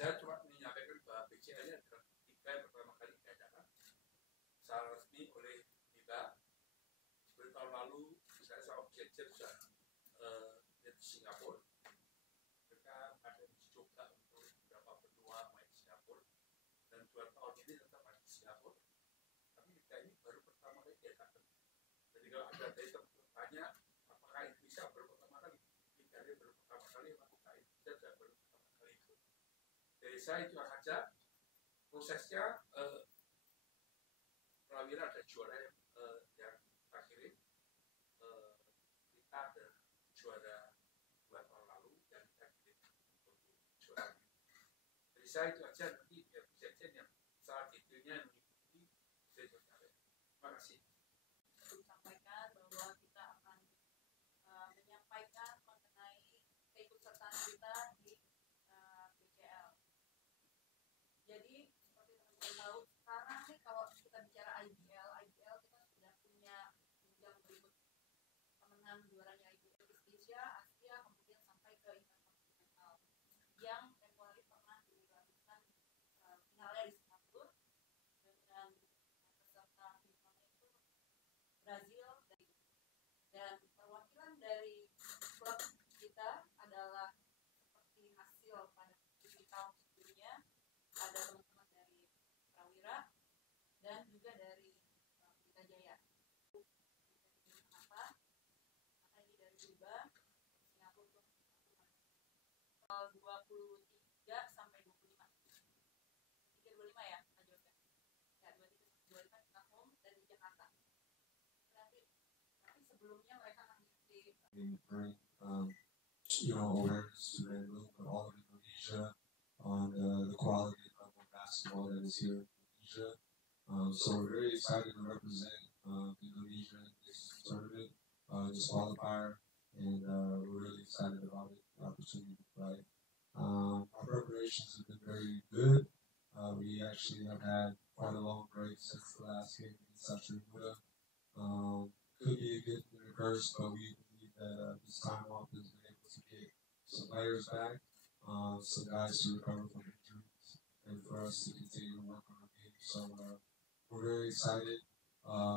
Saya cuma menyampaikan bahwa BCL ini adalah tiga yang pertama kali diadakan secara resmi oleh kita. Seperti tahun lalu, misalnya saya objek sudah di Singapura, mereka ada di coba untuk beberapa benua main di Singapura, dan 2 tahun ini tetap ada di Singapura. Tapi kita ini baru pertama kali diadakan. Jadi kalau ada dari teman-teman tanya, apakah Indonesia baru pertama kali? Kita ini baru pertama kali, apakah Indonesia sudah baru pertama kali itu? Dari saya itu saja prosesnya. Prawira ada juara yang terakhir, kita ada juara 2 tahun lalu dan kita kirim untuk juara. Dari saya itu aja, nanti biar presiden yang saat detailnya mengikuti saya terima kasih. Sampaikan bahwa kita akan menyampaikan mengenai keikutsertaan kita di BCL. Jadi seperti teman-teman tahu, sekarang nih kalau kita bicara IBL kita sudah punya jenjang berikut pemenang juaranya IBL Asia, Asia, kemudian sampai ke interkontinental yang tempohari pernah dilakukan finalnya di Singapura dengan peserta finalnya itu Brazil, dan perwakilan dari klub kita adalah seperti hasil pada tahun sebelumnya, ada teman-teman dari Prawira dan juga dari Pelita Jaya. Kenapa? Karena ini dari Juba, Singapura untuk tanggal 23 sampai 25. 25 ya, Pak Joseph. Ya, 23 sampai 25 kita home dan di Jakarta. Nanti sebelumnya mereka akan mengikuti awareness to all of Indonesia on the quality of basketball that is here in Indonesia. So we're very excited to represent Indonesia in this tournament, this qualifier, and we're really excited about it, the opportunity to play. Our preparations have been very good. We actually have had quite a long break since the last game against Sasha. Could be a good thing in curse, but we believe that this time off has been able to get some players back, some guys to recover from injuries, and for us to continue to work on our game. So we're very excited.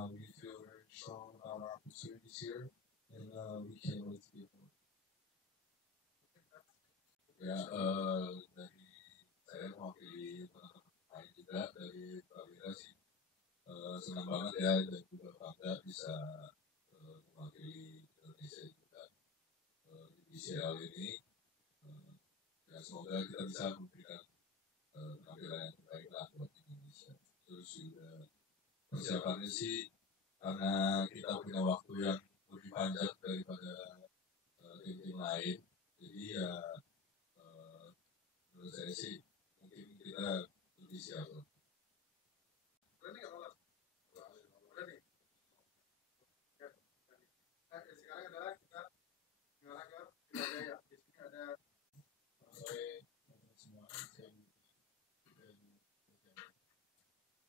We feel very strong about our opportunities here, and we can't wait to get more. Ya, dari saya mewakili pemain juga dari Prawira sih. Senang banget ya dan juga bangga bisa mewakili Indonesia juga di BCL ini. Ya, semoga kita bisa memberikan penampilan yang terbaik lah buat Indonesia. Terus juga persiapannya sih karena kita punya waktu yang lebih panjang daripada tim-tim lain. Jadi ya menurut saya sih mungkin kita lebih siap. Sekarang adalah kita mengarah ke Pelita Jaya.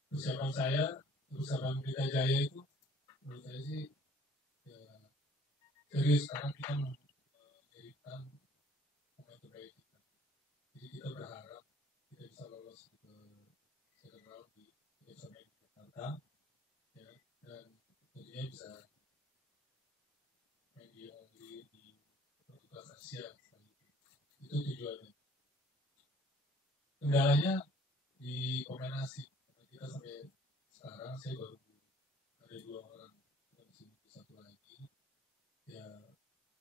Di sini ada persiapan Pelita Jaya itu menurut saya sih ya serius karena kita menjadikan pemain terbaik kita. Jadi kita berharap kita bisa lolos ke second round, kita bisa main kita, ya, dan tentunya bisa main di Kelas Asia. Itu tujuannya. Kendalanya di kombinasi. Kita sampai sekarang saya baru ada 2 orang, masih butuh 1 lagi. Ya,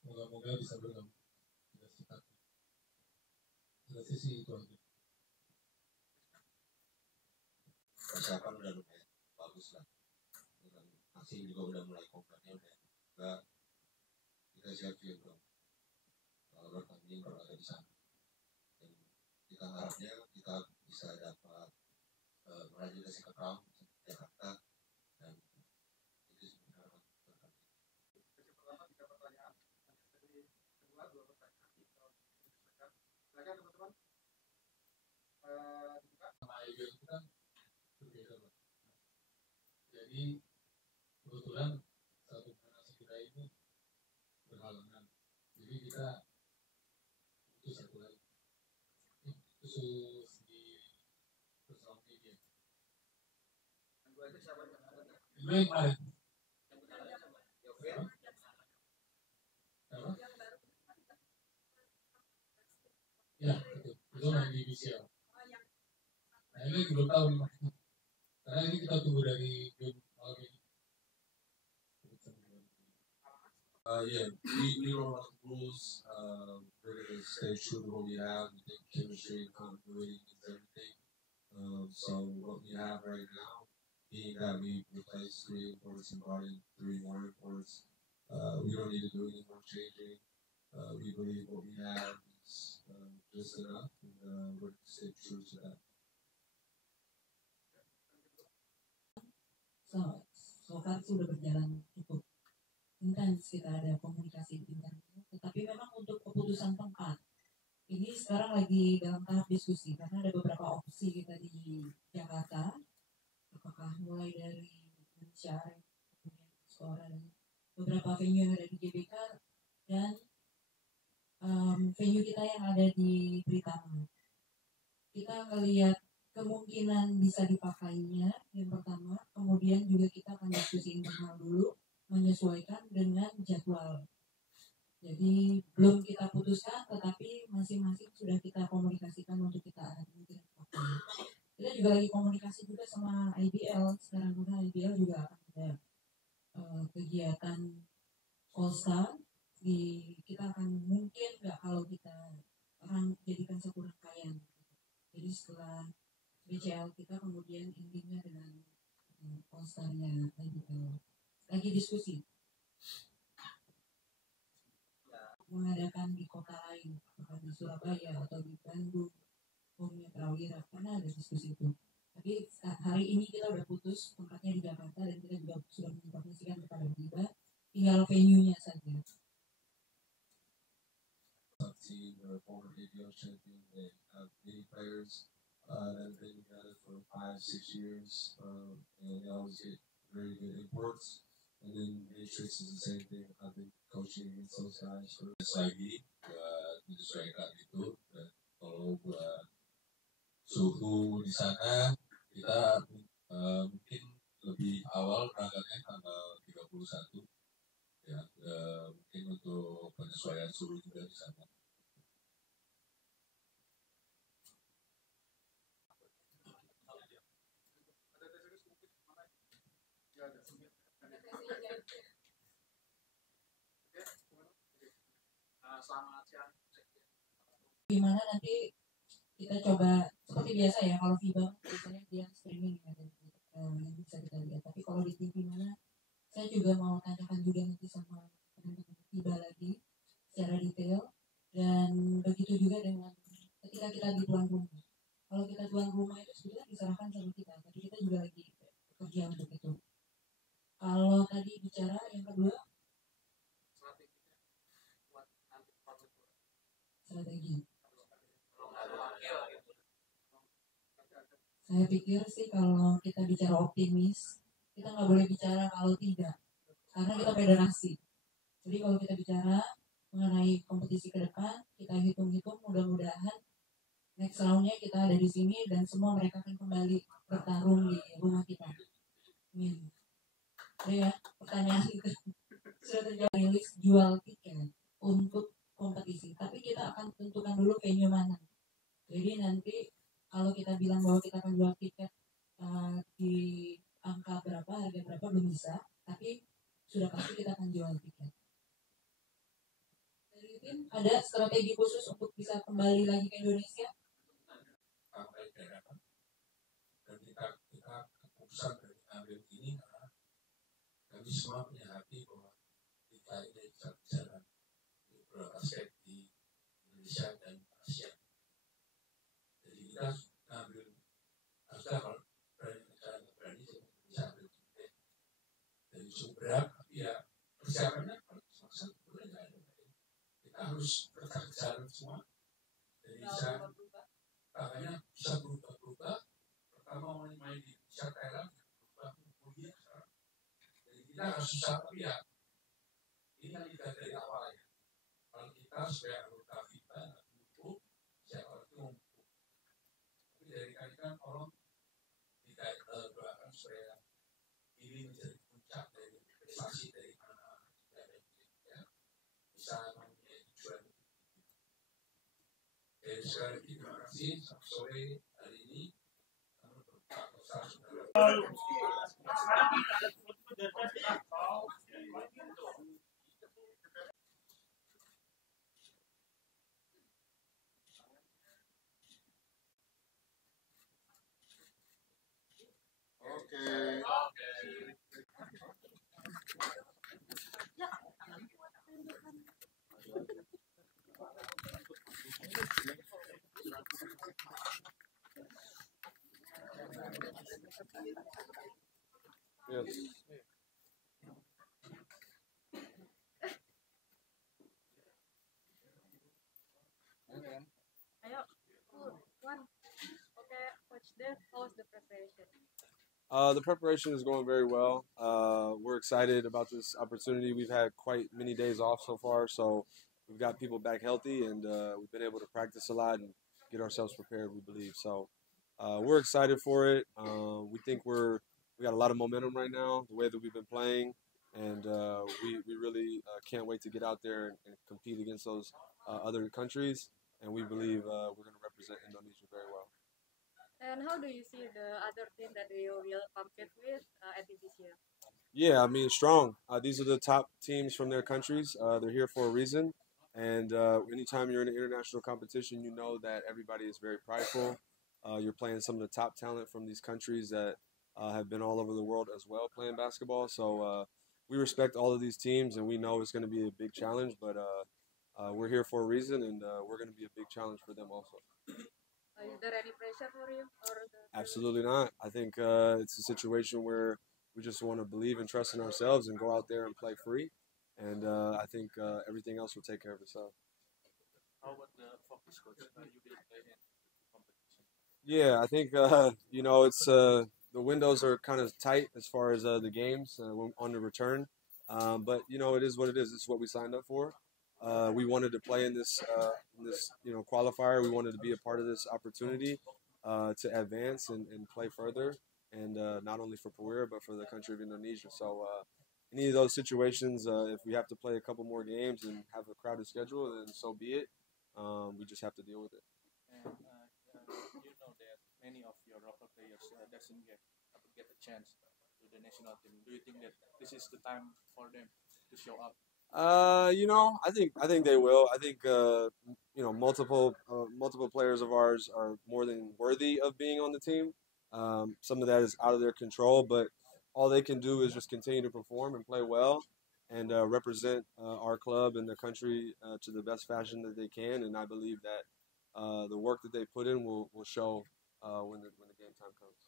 moga-moga bisa bergabung tidak secepatnya. Berarti sih itu aja. Persiapan udah lumayan bagus lah. Asing juga udah mulai komplainnya udah enggak, kita siap ya bro. Kalau bertanding kalau ada di sana. Dan kita harapnya kita bisa dapat meraih dari Sekam Jakarta, dan itu sebenarnya Pertama 3 pertanyaan, dari kedua 2 pertanyaan. Silakan teman-teman. Dibuka. Sama IBL itu kan berbeda, Pak. Jadi kebetulan satu kombinasi kita ini berhalangan. Jadi kita butuh 1 lagi. Khusus di personal media. Yang 2 itu siapa yang ada? Itu yang kemarin. Yang pertama siapa? Yofi. Apa? Ya, itu main di BCL. Nah, ini belum tahu nih, Mas. Karena ini kita tunggu dari game malam ini. Yeah, we don't want to lose. We're going to stay true to what we have. We think chemistry and continuity is everything. So what we have right now, being that we replaced 3 imports and brought in 3 more imports, we don't need to do any more changing. We believe what we have is just enough, and we're going to stay true to that. So far sudah berjalan cukup intens, kita ada komunikasi intens, tetapi memang untuk keputusan tempat ini sekarang lagi dalam tahap diskusi karena ada beberapa opsi kita di Jakarta, apakah mulai dari Indonesia, kemudian Skora dan beberapa venue yang ada di GBK dan venue kita yang ada di Britama. Kita melihat kemungkinan bisa dipakainya yang pertama, kemudian juga kita akan diskusi internal dulu menyesuaikan dengan jadwal. Jadi belum kita putuskan, tetapi masing-masing sudah kita komunikasikan untuk kita ada kemungkinan pakai. Kita juga lagi komunikasi juga sama IBL sekarang, karena IBL juga akan ada kegiatan All-Star. Kita akan mungkin nggak kalau kita jadikan satu rangkaian. Jadi setelah BCL kita kemudian endingnya dengan All-Star-nya IBL. Lagi diskusi mengadakan di kota lain, apakah di Surabaya atau di Bandung, Homnya Prawira, karena ada diskusi itu. Tapi hari ini kita udah putus tempatnya di Jakarta dan kita juga sudah menginformasikan kepada Viva, tinggal venue-nya saja. Team, or former ABL champion, they have many players that have been together for 5-6 years, and they always get very good imports. And then Matrix is the same thing. I've been coaching against those guys for lagi buat menyesuaikan itu, dan kalau buat suhu di sana kita mungkin lebih awal berangkatnya tanggal 31 ya, mungkin untuk penyesuaian suhu juga di sana. Selamat siang. Gimana nanti kita coba seperti biasa ya, kalau FIBA biasanya dia streaming ya, yang bisa kita lihat. Tapi kalau di TV mana, saya juga mau tanyakan juga nanti sama teman-teman FIBA lagi secara detail. Dan begitu juga dengan ketika kita di tuan rumah. Kalau kita tuan rumah itu sebenarnya diserahkan sama kita, tapi kita juga lagi bekerja untuk itu. Kalau tadi bicara yang kedua, strategi. Saya pikir sih kalau kita bicara optimis, kita nggak boleh bicara kalau tidak, karena kita federasi. Jadi kalau kita bicara mengenai kompetisi ke depan, kita hitung-hitung mudah-mudahan next round-nya kita ada di sini dan semua mereka akan kembali bertarung di rumah kita. ya pertanyaan itu sudah terjadi rilis jual tiket untuk kompetisi, tapi kita akan tentukan dulu venue mana. Jadi nanti kalau kita bilang bahwa kita akan jual tiket di angka berapa, harga berapa belum bisa, tapi sudah pasti kita akan jual tiket. Dari tim ada strategi khusus untuk bisa kembali lagi ke Indonesia? Partai daerah dan kita keputusan dari ambil ini karena kami semua punya hati bahwa kita ini bisa berjalan di bola basket di Indonesia dan Asia. Jadi kita ambil harusnya kalau berani bisa ambil tiket dari sumber, tapi ya persiapannya kalau maksa boleh nggak ada. Kita harus kerja semua dari saya. Makanya bisa berubah-ubah. Pertama main di Indonesia, Thailand, berubah kuliah sekarang. Jadi kita harus susah, tapi ya ini yang kita dari awal ya. Kalau kita sebagai anggota FIBA mampu, siapa itu mampu. Tapi dari tadi kan orang tidak doakan supaya ini menjadi puncak dari prestasi dari anak-anak ya. Bisa mempunyai tujuan. Jadi sekali lagi terima kasih sore hari ini. Yes. Ayo, one. Okay, Coach Dev, how was the preparation? The preparation is going very well. We're excited about this opportunity. We've had quite many days off so far, so we've got people back healthy, and we've been able to practice a lot and get ourselves prepared, we believe. So we're excited for it. We think we got a lot of momentum right now, the way that we've been playing, and we really can't wait to get out there and compete against those other countries, and we believe we're going to represent Indonesia very well. And how do you see the other team that you will compete with at this year? Yeah, I mean, strong. These are the top teams from their countries. They're here for a reason. And anytime you're in an international competition, you know that everybody is very prideful. You're playing some of the top talent from these countries that have been all over the world as well playing basketball. So we respect all of these teams, and we know it's going to be a big challenge. But we're here for a reason, and we're going to be a big challenge for them also. Is there any pressure for you? Absolutely not. I think it's a situation where we just want to believe and trust in ourselves and go out there and play free. And I think everything else will take care of itself. How about the focus, coach? You will play in competition. Yeah, I think it's the windows are kind of tight as far as the games on the return. But it is what it is. It's what we signed up for. We wanted to play in this qualifier. We wanted to be a part of this opportunity to advance and play further, and not only for Pawira but for the country of Indonesia. So any of those situations, if we have to play a couple more games and have a crowded schedule, then so be it. We just have to deal with it. And you know that many of your local players doesn't get a chance to the national team. Do you think that this is the time for them to show up? I think they will. I think multiple players of ours are more than worthy of being on the team. Some of that is out of their control, but all they can do is just continue to perform and play well and represent our club and the country to the best fashion that they can. And I believe that the work that they put in will show when the game time comes.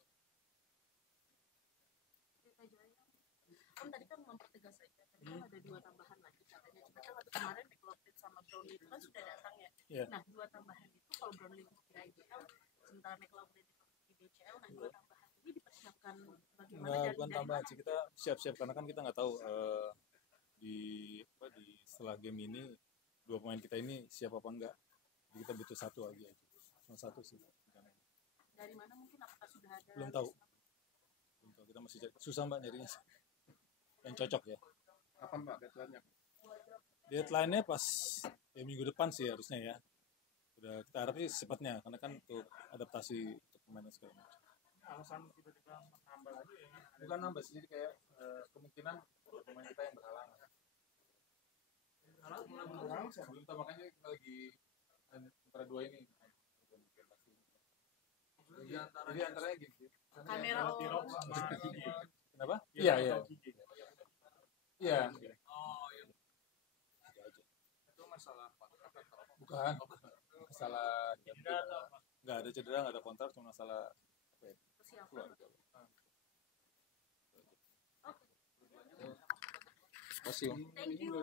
Om tadi kan mempertegas aja, tadi kan ada 2 tambahan lagi katanya. Cuma kan waktu kemarin McLaughlin sama Brownlee itu kan sudah datang ya. Yeah. Nah 2 tambahan itu kalau Brownlee kira IBL, sementara McLaughlin di BCL, nah 2 tambahan ini dipersiapkan bagaimana? Nggak, bukan tambahan sih, kita siap-siap karena kan kita nggak tahu di setelah game ini 2 pemain kita ini siap apa enggak. Jadi kita butuh 1 lagi aja. Cuma 1 sih. Dari mana mungkin apakah sudah ada? Belum tahu. Kita masih susah Mbak nyarinya. yang cocok ya. Kapan Pak deadline-nya? Deadline-nya pas ya minggu depan sih harusnya ya. Udah kita harap sih secepatnya karena kan untuk adaptasi untuk pemain segala macam. Alasan tiba-tiba nambah lagi ya? Bukan nambah sih, jadi kayak kemungkinan pemain kita yang berhalangan. Berhalangan sih. Belum tahu, makanya kita lagi antara dua ini. Jadi antaranya gini. Kamera Kenapa? Iya. Iya. Itu masalah kontrak atau Bukan. Masalah nggak ada cedera, nggak ada kontrak, cuma masalah apa ya? Keluarga. Terima kasih. Thank you.